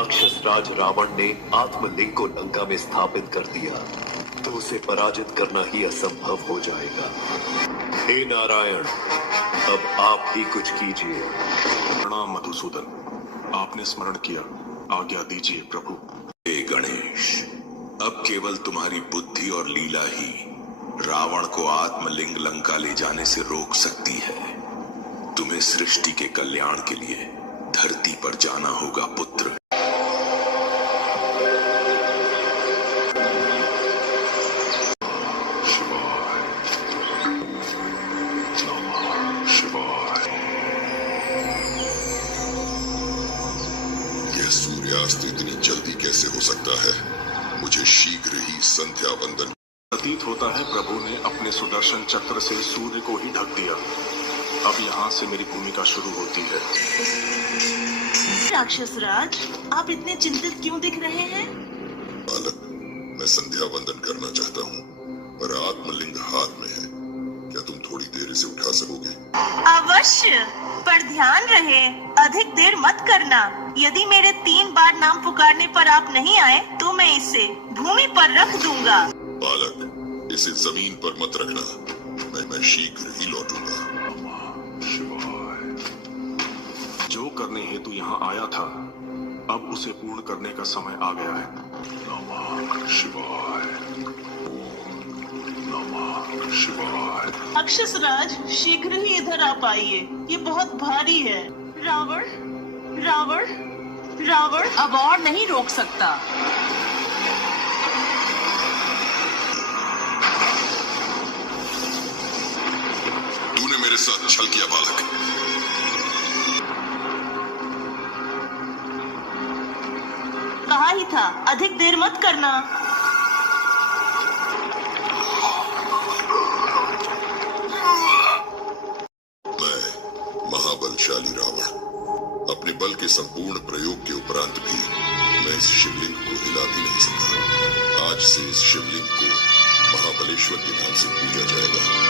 राक्षस राज रावण ने आत्मलिंग को लंका में स्थापित कर दिया तो उसे पराजित करना ही असंभव हो जाएगा। हे नारायण, अब आप ही कुछ कीजिए। प्रणाम मधुसूदन, आपने स्मरण किया, आज्ञा दीजिए प्रभु। हे गणेश, अब केवल तुम्हारी बुद्धि और लीला ही रावण को आत्मलिंग लंका ले जाने से रोक सकती है। तुम्हें सृष्टि के कल्याण के लिए धरती पर जाना होगा पुत्र। यह सूर्यास्त इतनी जल्दी कैसे हो सकता है? मुझे शीघ्र ही संध्या वंदन। प्रतीत होता है प्रभु ने अपने सुदर्शन चक्र से सूर्य को ही ढक दिया। अब यहाँ से मेरी भूमिका शुरू होती है। राक्षस राज, आप इतने चिंतित क्यों दिख रहे हैं? बालक, मैं संध्या वंदन करना चाहता हूँ, पर आत्मलिंग हाथ में है। क्या तुम थोड़ी देर इसे उठा सकोगे? अवश्य, पर ध्यान रहे, अधिक देर मत करना। यदि मेरे 3 बार नाम पुकारने पर आप नहीं आए तो मैं इसे भूमि पर रख दूंगा। बालक, इसे जमीन पर मत रखना, मैं शीघ्र ही लौटूंगा। जो करने हेतु यहाँ आया था, अब उसे पूर्ण करने का समय आ गया है। नमः शिवाय, नमः शिवाय। राक्षस राज, शीघ्र ही इधर आप आइए, ये बहुत भारी है। रावण, रावण, रावण अब और नहीं रोक सकता। तूने मेरे साथ छल किया बालक। कहा ही था, अधिक देर मत करना। मैं महाबलशाली रावण, अपने बल के संपूर्ण प्रयोग के उपरांत भी मैं इस शिवलिंग को हिला भी नहीं सका। आज से इस शिवलिंग को महाबलेश्वर के नाम से पूजा जाएगा।